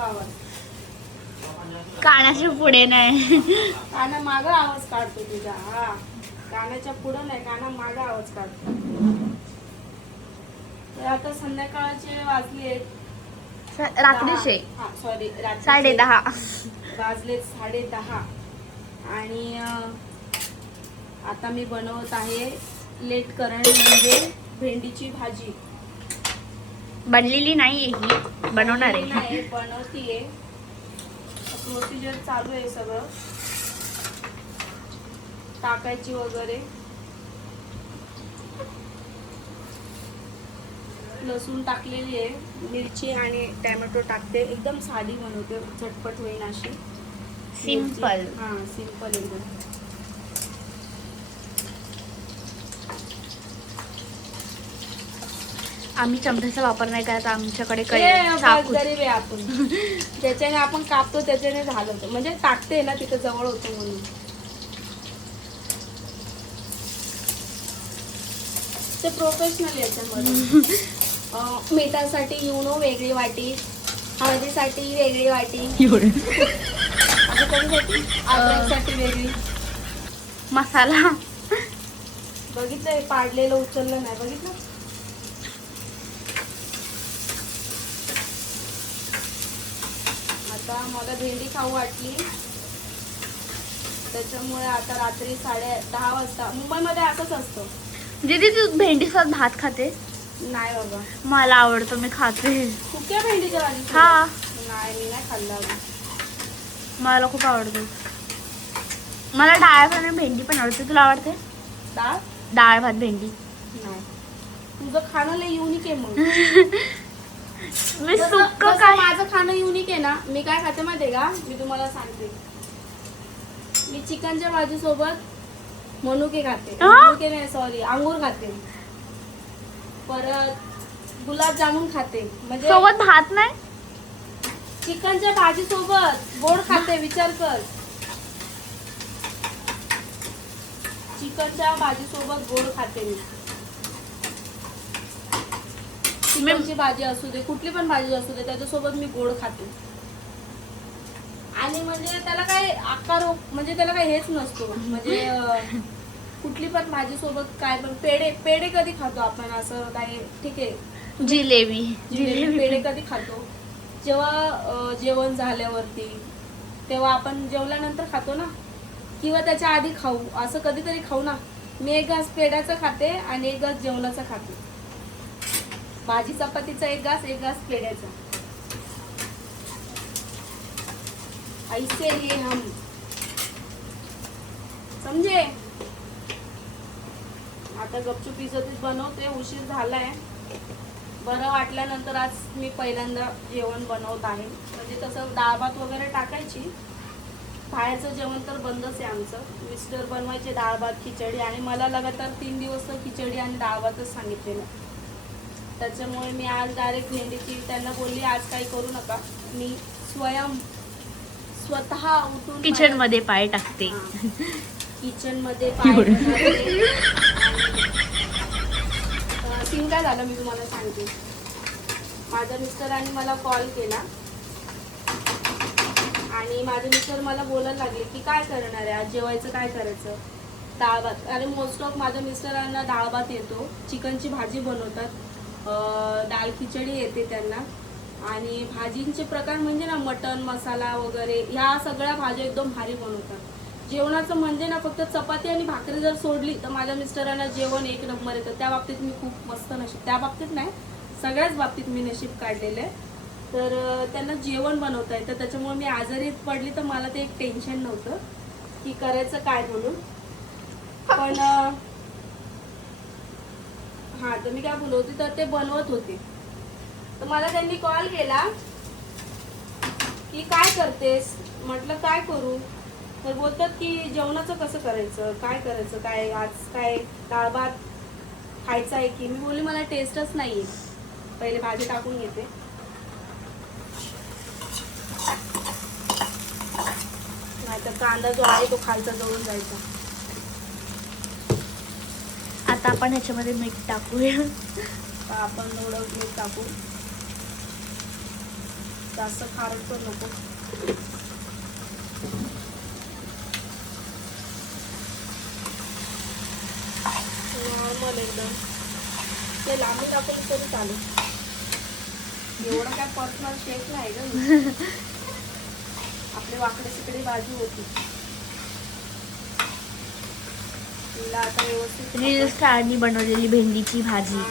दाखवा आवाज. कानाच्या पुढे नाही. काना मागं आवाज काढतो तुझा. हा, कानाच्या पुढं नाही, काना मागं आवाज काढतो. तर आता संध्याकाळचे वाजले रात्रीचे सॉरी 10:30 वाजले 10:30. आणि आता मी बनवत आहे लेट करण म्हणजे भेंडीची भाजी. बनलेली नाहीये ही, बनवणार आहे. नाही, बनवतीये. प्रोसिजर चालू आहे सगळं टाकायची वगैरे. लसूण टाकलेली आहे, मिरची आणि टॅमॅटो टाकते. एकदम साधी बनवते, झटपट होईल अशी. सिंपल. हा, सिंपल एकदम. आम्ही चमच्याचा वापर नाही करत, आमच्याकडे गरीब आहे आपण. ज्याच्याने आपण कापतो त्याच्याने झालं होतं, म्हणजे टाकते ना तिथं जवळ होतं म्हणून. ते प्रोफेशनल याच्यामध्ये. मिठासाठी युनो वेगळी वाटी, हळदीसाठी वेगळी वाटी, अद्रकसाठी वेगळी. मसाला बघितलंय, पाडलेलं उचललं नाही, बघितलं. आता मला भेंडी खाऊ वाटली, त्याच्यामुळे आता रात्री 10:30 वाजता. मुंबईमध्ये असंच असतं. दीदी तू भेंडी सोबत भात खाते? नाही बाबा, मला आवडतो, मी खाते. सुक्या भेंडीच्या भाजी. हा, नाही, मी नाही खाल्लं अजून. मला खूप आवडतो. मला डाळ भात आणि भेंडी पण आवडते. तुला आवडते? डाळ भात भेंडी नाही. तुझं खाणं लय युनिक आहे. मग मी सुक्क काय, माझं खाणं युनिक आहे ना. मी काय खाते माहितीये का, मी तुम्हाला सांगते. मी चिकनच्या भाजी सोबत मनुके खाते. मनुके नाही, सॉरी, अंगूर खाते. परत गुलाबजामुन खाते. म्हणजे सोबत भात नाही. चिकनच्या भाजी सोबत गोड खाते. विचार कर, चिकनच्या भाजी सोबत गोड खाते मी. चिकनची भाजी असू दे, कुठली पण भाजी असू दे, त्याच्यासोबत मी गोड खाते. आणि म्हणजे त्याला काय आकार, म्हणजे त्याला काही हेच नसतो. म्हणजे कुठली पण भाजी सोबत काय पण. पेढे कधी खातो आपण, असं काय, ठीक आहे. जिलेबी पेढे कधी खातो, जेव्हा जेवण झाल्यावरती, तेव्हा आपण जेवल्यानंतर खातो ना, किंवा त्याच्या आधी खाऊ, असं कधीतरी खाऊ ना. मी एक घास पेढ्याचा खाते आणि एक घास जेवणाचा खाते. भाजी चपातीचा एक घास पेढ्याचा. ऐसे लिए हम, समजे. आता गपचूप इजतीत बनवते, उशीर झालाय. बरं वाटल्यानंतर आज मी पहिल्यांदा जेवण बनवत आहे. म्हणजे तसं डाळ भात वगैरे टाकायची. बाहेरचं जेवण तर बंदच आहे आमचं. मिस्टर बनवायचे डाळ भात खिचडी, आणि मला लगातार 3 दिवस तर खिचडी आणि डाळ भातच सांगितलेलं. त्याच्यामुळे मी आज डायरेक्ट भेंडीची, त्यांना बोलली आज काही करू नका, मी स्वतः उठून किचन मध्ये पाय टाकते. किचन मध्ये पाय सीन काय झालं मी तुम्हाला सांगते. माझ्या मिस्टरांनी मला कॉल केला आणि माझे मिस्टर मला बोलायला लागले की काय करणार आहे आज, जेवायचं काय करायचं. डाळ भात. आणि मोस्ट ऑफ माझ्या मिस्टरांना डाळ भात येतो, चिकनची भाजी बनवतात, डाळ खिचडी येते त्यांना. आणि भाजींचे प्रकार म्हणजे ना मटण मसाला वगैरे ह्या सगळ्या भाज्या एकदम भारी बनवतात. जेवणाचं म्हणजे ना फक्त चपाती आणि भाकरी जर सोडली तर माझ्या मिस्टरांना जेवण एक नंबर येतं. त्या बाबतीत मी खूप मस्त नशीब, त्या बाबतीत नाही सगळ्याच बाबतीत मी नशीब काढलेलं आहे. तर त्यांना जेवण बनवता येतं, त्याच्यामुळे मी आजारी पडली तर मला ते एक टेन्शन नव्हतं की करायचं काय म्हणून. पण हां, तर मी काय बोलत होती, तर ते बनवत होते. तर मला त्यांनी कॉल केला की काय करतेस, म्हटलं काय करू. तर बोलतात की जेवणाचं कसं करायचं, काय करायचं, काय आज काय डाळ भात खायचा आहे की. मी बोलली मला टेस्टच नाही आहे, पहिले भाजी टाकून घेते. नाहीतर कांदा जो आहे तो खालचा जळून जायचा. आता आपण ह्याच्यामध्ये मीठ टाकूया. आपण थोडं मीठ टाकू. जास्त खारट पण नको. नॉर्मल एकदम ते लांबी दाखवली तरी चालेल. एवढं काय पर्सनल शेफ नाही ग. आपले वाकडे तिकडे भाजी होती. तिला आता व्यवस्थित रील स्टारनी बनवलेली भेंडीची भाजी.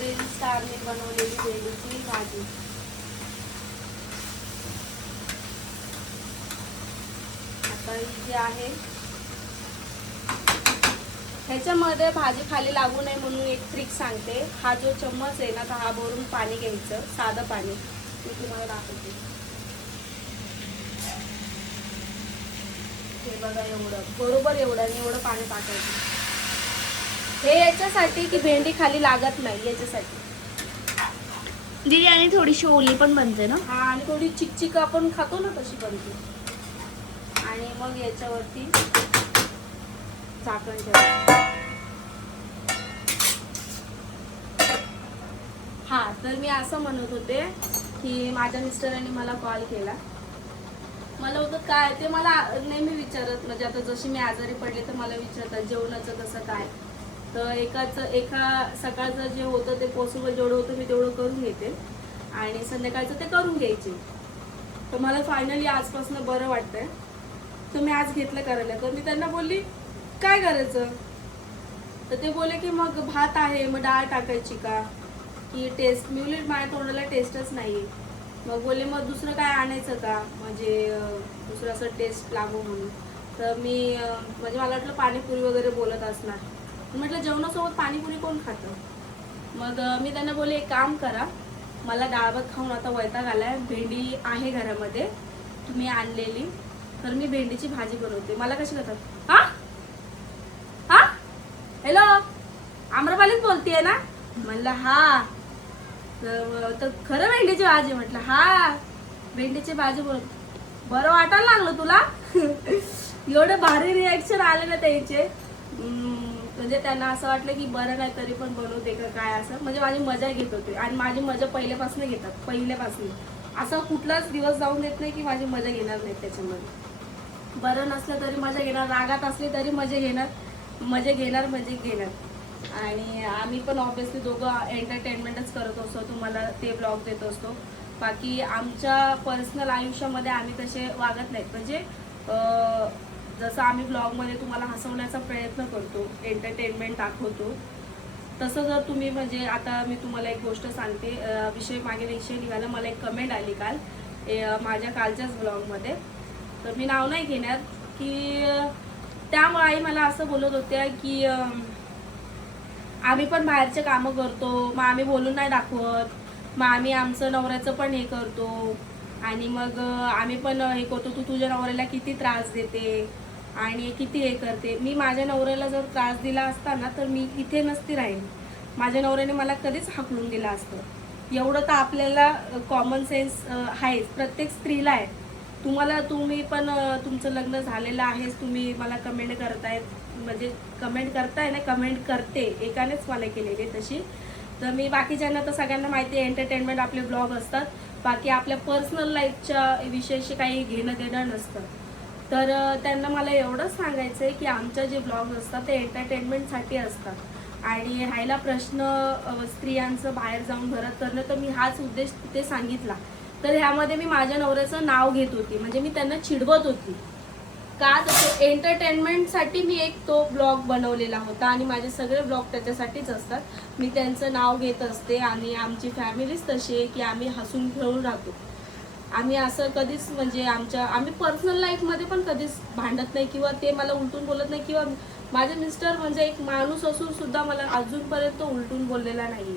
रील स्टारने बनवलेली भेंडीची भाजी. आता ही जी आहे ह्याच्यामध्ये भाजी खाली लागू नये म्हणून एक ट्रिक सांगते. हा जो चम्मच आहे ना, तर हा भरून पाणी घ्यायचं, साधं पाणी. मी तुम्हाला दाखवते. हे बघा एवढं, बरोबर एवढं आणि एवढं पाणी टाकायचं. हे याच्यासाठी की भेंडी खाली लागत नाही याच्यासाठी. दीदी आणि थोडीशी ओली पण बनते ना. हा, आणि थोडी चिकचिक आपण खातो ना तशी बनते. आणि मग याच्यावरती झाकण ठेवायचं. हा, तर मी असं म्हणत होते की माझ्या मिस्टरांनी मला कॉल केला. मला होतं काय ते मला नेहमी विचारत, म्हणजे आता जशी मी आजारी पडले तर मला विचारतात जेवणाचं कसं काय. तर एका सकाळचं जे होतं ते पॉसिबल जेवढं होतं मी तेवढं करून घेते आणि संध्याकाळचं ते करून घ्यायचे. तर मला फायनली आजपासून बरं वाटतंय. तर मी आज घेतलं करायला. तर मी त्यांना बोलली काय करायचं, तर ते बोलले की मग भात आहे मग डाळ टाकायची का, की टेस्ट. मी बोलली माझ्या तोंडाला टेस्टच नाही. मग बोलले मग दुसरं काय आणायचं का, म्हणजे दुसरं असं टेस्ट लागू म्हणून. तर मी म्हणजे मला वाटलं पाणीपुरी वगैरे बोलत असणार. म्हटलं जेवणासोबत पाणीपुरी कोण खातं. मग मी त्यांना बोलले एक काम करा, मला डाळ भात खाऊन आता वैताग आलाय. भेंडी आहे घरामध्ये तुम्ही आणलेली, तर मी भेंडीची भाजी बनवते. मला कशी करतात. हा हा हॅलो, आम्रपालीच बोलतेय ना. म्हणलं हा, तर खरं भेंडीची भाजी. म्हटलं हा, भेंडीची भाजी बनव. बरं वाटायला लागलं तुला. एवढे भारी रिॲक्शन आले ना त्याचे. म्हणजे त्यांना असं वाटलं की बरं नाही तरी पण बनवते का काय असं. म्हणजे माझी मजा घेत होते आणि माझी मजा पहिल्यापासून घेतात. पहिल्यापासून असं कुठलाच दिवस जाऊन देत नाही की माझी मजा घेणार नाही त्याच्यामध्ये. बरं नसलं तरी मजा घेणार, रागात असले तरी मजा घेणार म्हणजे घेणार. आणि आम्ही पण ऑब्विसली दोघं एंटरटेनमेंटच करत असतो, तुम्हाला ते ब्लॉग देत असतो. बाकी आमच्या पर्सनल आयुष्यामध्ये आम्ही तसे वागत नाहीत. म्हणजे जसं आम्ही ब्लॉगमध्ये तुम्हाला हसवण्याचा प्रयत्न करतो, एंटरटेनमेंट दाखवतो, तसं जर तुम्ही म्हणजे आता मी तुम्हाला एक गोष्ट सांगते. मागे विषय निघाला. मला एक कमेंट आली काल माझ्या कालच्याच ब्लॉगमध्ये, तर मी नाव नाही घेणार, की त्यामुळे आई मला असं बोलत होत्या की आम्ही पण बाहेरचे कामं करतो, मग आम्ही बोलून नाही दाखवत, मग आम्ही आमचं नवऱ्याचं पण हे करतो आणि मग आम्ही पण हे करतो. तू तुझ्या नवऱ्याला किती त्रास देते आणि किती हे करते. मी माझ्या नवऱ्याला जर त्रास दिला असता ना तर मी इथे नसती राहील. माझ्या नवऱ्याने मला कधीच हाकलून दिलं असतं. एवढं तर आपल्याला कॉमन सेन्स आहेच, प्रत्येक स्त्रीला आहे. तुम्ही पण तुमचं लग्न झालेलं आहेच, तुम्ही मला कमेंट करतायत, म्हणजे कमेंट करताय ना, कमेंट करते एकानेच मला केलेली तशी. तर मी बाकीच्यांना तर सगळ्यांना माहिती आहे एंटरटेनमेंट आपले ब्लॉग असतात, बाकी आपल्या पर्सनल लाईफच्या विषयीशी काही घेणं देणं नसतं. तर त्यांना मला एवढंच सांगायचं आहे की आमच्या जे ब्लॉग्स असतात ते एंटरटेनमेंटसाठी असतात. आणि राहिला प्रश्न स्त्रियांचं बाहेर जाऊन घरात करणं, तर मी हाच उद्देश तिथे सांगितला. तर ह्यामध्ये मी माझ्या नवऱ्याचं नाव घेत होती, म्हणजे मी त्यांना चिडवत होती का, तर एंटरटेनमेंटसाठी मी एक तो ब्लॉग बनवलेला होता आणि माझे सगळे ब्लॉग त्याच्यासाठीच असतात. मी त्यांचं नाव घेत असते आणि आमची फॅमिलीच तशी आहे की आम्ही हसून खेळून राहतो. आम्ही असं कधीच म्हणजे आम्ही पर्सनल लाईफमध्ये पण कधीच भांडत नाही किंवा ते मला उलटून बोलत नाही, किंवा माझे मिस्टर म्हणजे एक माणूस असून सुद्धा मला अजूनपर्यंत उलटून बोललेला नाही,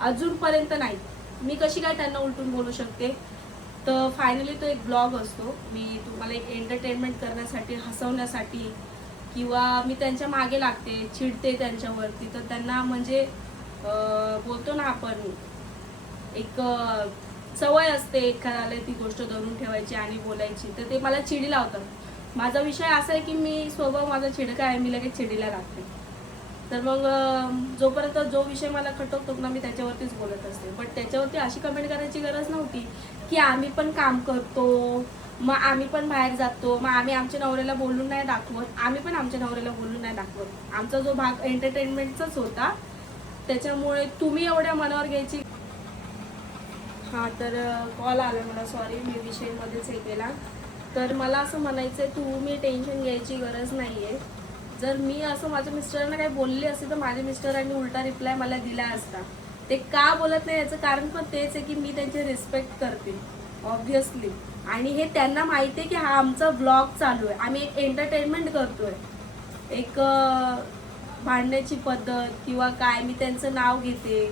अजूनपर्यंत नाही. मी कशी काय त्यांना उलटून बोलू शकते. तर फायनली तो एक ब्लॉग असतो, मी तुम्हाला एक एंटरटेनमेंट करण्यासाठी, हसवण्यासाठी, किंवा मी त्यांच्या मागे लागते, चिडते त्यांच्यावरती. तर त्यांना म्हणजे बोलतो ना आपण, एक सवय असते एखाद्याला ती गोष्ट धरून ठेवायची आणि बोलायची, तर ते मला चिडी लावतात. माझा विषय असा आहे की मी स्वभाव माझा चिडका आहे, मी लगेच चिडीला लागते. तर मग जोपर्यंत जो विषय मला खटकतो ना मी त्याच्यावरतीच बोलत असते. बट त्याच्यावरती अशी कमेंट करायची गरज नव्हती की आम्ही पण काम करतो, मग आम्ही पण बाहेर जातो, मग आम्ही आमच्या नवऱ्याला बोलून नाही दाखवत. आम्ही पण आमच्या नवऱ्याला बोलून नाही दाखवत. आमचा जो भाग एंटरटेनमेंटचाच होता, त्याच्यामुळे तुम्ही एवढ्या मनावर घ्यायची. हां, तर कॉल आला मला, सॉरी, मी विषयमध्येच हे केला. तर मला असं म्हणायचं आहे, तुम्ही टेन्शन घ्यायची गरज नाही आहे. जर मी असं माझ्या मिस्टरांना काही बोलले असते तर माझ्या मिस्टरांनी उलटा रिप्लाय मला दिला असता. ते का बोलत नाही याचं कारण पण तेच आहे की मी त्यांची रिस्पेक्ट करते ऑब्व्हियसली. आणि हे त्यांना माहिती आहे की हा आमचा ब्लॉग चालू आहे, आम्ही एक एंटरटेनमेंट करतोय, एक भांडण्याची पद्धत किंवा काय, मी त्यांचं नाव घेते.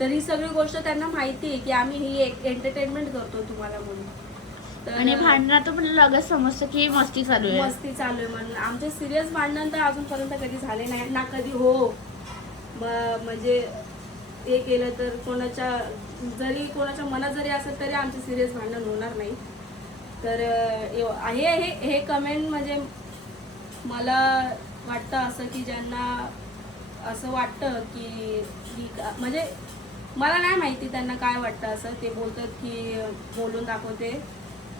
तर ही सगळी गोष्ट त्यांना माहिती आहे की आम्ही ही एक एंटरटेनमेंट करतो तुम्हाला म्हणून. आणि भांडणात पण लगेच समजतं की मस्ती चालू आहे. मस्ती चालू आहे म्हणून. आमचे सिरियस भांडण तर अजूनपर्यंत कधी झाले नाही ना, कधी हो म्हणजे हे केलं तर कोणाच्या जरी कोणाच्या मनात जरी असेल तरी आमचे सिरियस भांडण होणार नाही. तर हे कमेंट म्हणजे मला वाटतं असं की ज्यांना असं वाटतं की म्हणजे मला नाही माहिती त्यांना काय वाटतं असं. ते बोलतात की बोलून दाखवते,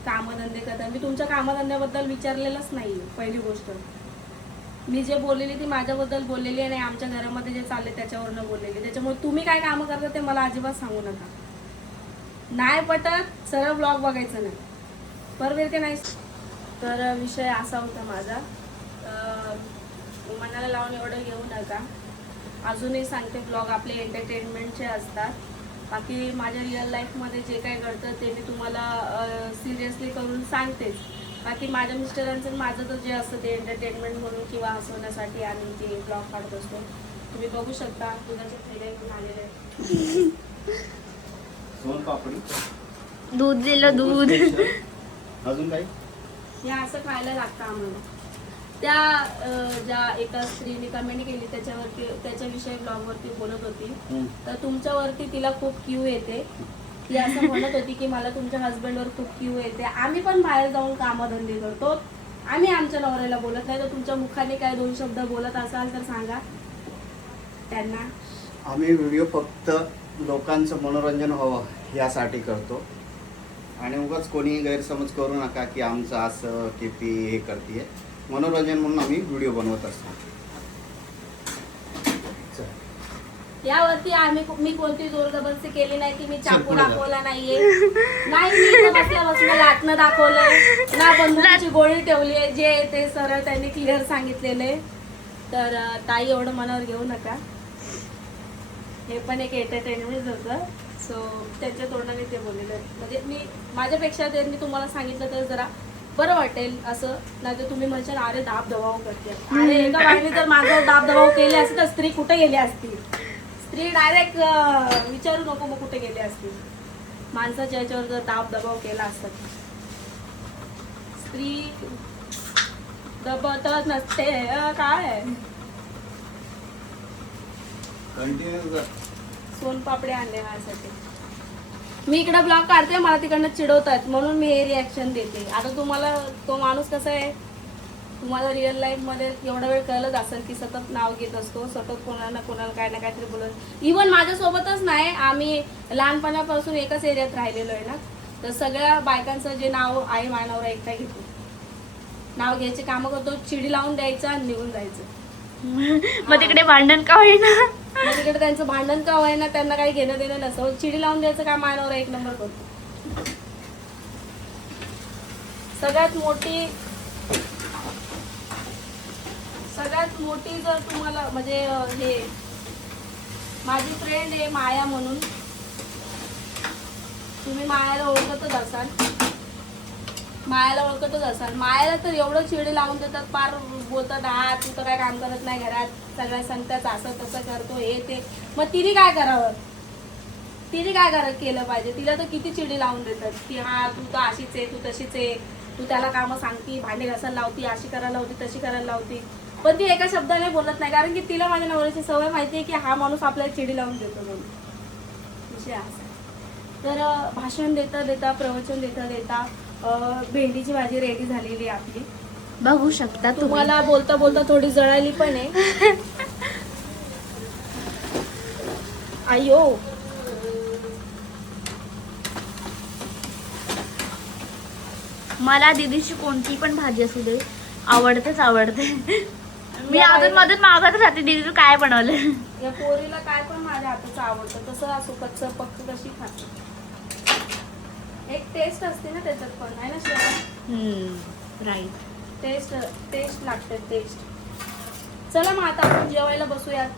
कामधंदे करतात. मी तुमच्या कामधंद्याबद्दल विचारलेलंच नाही. पहिली गोष्ट मी जे बोललेली ती माझ्याबद्दल बोललेली आणि आमच्या घरामध्ये जे चालले त्याच्यावरनं बोललेली. त्याच्यामुळे तुम्ही काय कामं करता ते मला अजिबात सांगू नका. नाही पटत सरळ ब्लॉग बघायचं नाही, बरोबर की नाही. तर विषय असा होता माझा. मनाला लावून एवढं घेऊ नका. अजूनही सांगते, ब्लॉग आपले एंटरटेनमेंटचे असतात. बाकी माझ्या रिअल लाईफमध्ये जे काय घडतं ते मी तुम्हाला सिरियसली करून सांगतेच. बाकी माझ्या मिस्टरांचं माझं तर जे असतं ते एंटरटेनमेंट म्हणून किंवा हसवण्यासाठी आम्ही ते ब्लॉग काढत असतो. तुम्ही बघू शकता दुधाचे थैले घेऊन आलेले आहेत. सोनपापडी, दूध दिलं, दूध. अजून काही हे असं खायला लागतं आम्हाला. त्या ज्या एका स्त्रीने कमेंट केली त्याच्यावरती, त्याच्याविषयी ब्लॉगवरती बोलत होती. तर तुमच्यावरती तिला खूप क्यू येते. ती असं म्हणत होती की मला तुमच्या हस्बंडवर खूप क्यू येते. आम्ही पण बाहेर जाऊन कामधंदे करतो, आम्ही आमच्या नवऱ्याला बोलत नाही. तर तुमच्या मुखाने काय 2 शब्द बोलत असाल तर सांगा त्यांना. आम्ही व्हिडिओ फक्त लोकांचं मनोरंजन व्हावं यासाठी करतो. आणि उगाच कोणी गैरसमज करू नका की आमचं असं की ती हे करते. मनोरंजन म्हणून आम्ही व्हिडिओ बनवत असतो. यावरती मी कोणती जोर जबरदस्ती केली नाही की मी चाकू दाखवला नाहीये. नाही, मी इथं बसल्या लाटणं दाखवलंय ना, बंदुकीची गोळी ठेवली आहे. जे ते सरळ त्यांनी क्लिअर सांगितलेले. तर ताई एवढं मनावर घेऊ नका, हे पण एक एंटरटेनमेंट होतं. सो त्यांच्या तोंडाने ते बोललेलं म्हणजे मी माझ्यापेक्षा त्यांनी तुम्हाला सांगितलं तर जरा बरं वाटेल असं. नाही तर तुम्ही म्हणशाल अरे दाब दबाव करते. अरे एका बाईने जर माझ्यावर दाब दबाव केले असते तर स्त्री कुठे गेली असती. स्त्री डायरेक्ट विचारू नको मग कुठे गेली असती. माणसाच्या याच्यावर जर दाब दबाव केला असता, स्त्री दबतच नसते. काय कंटिन्यू सोनपापडे आणले माझ्यासाठी. मी इकडे ब्लॉग काढते, मला तिकडनं चिडवतात म्हणून मी हे रिॲक्शन देते. आता तुम्हाला तो माणूस कसा आहे, तुम्हाला रिअल लाईफमध्ये एवढा वेळ कळलंच असेल की सतत नाव घेत असतो, सतत कोणाला ना कोणाला काय ना काहीतरी बोलत. इव्हन माझ्यासोबतच नाही, आम्ही लहानपणापासून एकाच एरियात राहिलेलो आहे ना. तर सगळ्या बायकांचं जे नाव आहे माझ्या नवरा एकटा घेतो. नाव घ्यायचे कामं करतो, चिडी लावून द्यायचं आणि निघून जायचं. मग तिकडे भांडण का होईना, मग तिकडे त्यांचं भांडण का होईना, त्यांना काही घेणं देणं नसतं. चिडी लावून द्यायचं काम माझ्या नवरा 1 नंबर करतो. सगळ्यात मोठी जर तुम्हाला म्हणजे हे माझी फ्रेंड आहे माया म्हणून, तुम्ही मायाला ओळखतच असाल. मायाला तर एवढं चिडी लावून देतात, पार बोलतात हा तू तर काय काम करत नाही घरात, सगळ्या सांगतात असं तसं करतो हे ते. मग तिने काय करावं, केलं पाहिजे. तिला तर किती चिडी लावून देतात की हा तू तर अशीच आहे, तू तशीच आहे, तू त्याला कामं सांगती, भांडे घासायला लावती, अशी करायला लावती, तशी करायला लावती. पण ती एका शब्दाने बोलत नाही, कारण की तिला माझ्या नवऱ्याची सवय माहिती आहे की हा माणूस आपल्याला चिडी लावून देतो म्हणून. विषय असा. तर भाषण देता प्रवचन देता भेंडीची भाजी रेडी झालेली आहे आपली. बघू शकता तुम्हाला बोलता बोलता थोडी जळाली पण आहे. अयो मला दीदीची कोणती पण भाजी असू दे आवडतेच आवडते. मी अजून मधून मागत राहते दीदी तू काय बनवलं. या पोरीला काय पण माझ्या हाताचं आवडतं, तसं असो कच्चं पक्क कशी खाते. एक टेस्ट असते ना त्याच्यात पण, आहे ना श्रेया? राईट. टेस्ट लागते टेस्ट. चला मग आता आपण जेवायला बसूयात.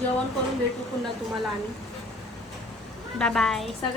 जेवण करून भेटू पुन्हा तुम्हाला आणि बाय बाय. सगळ्या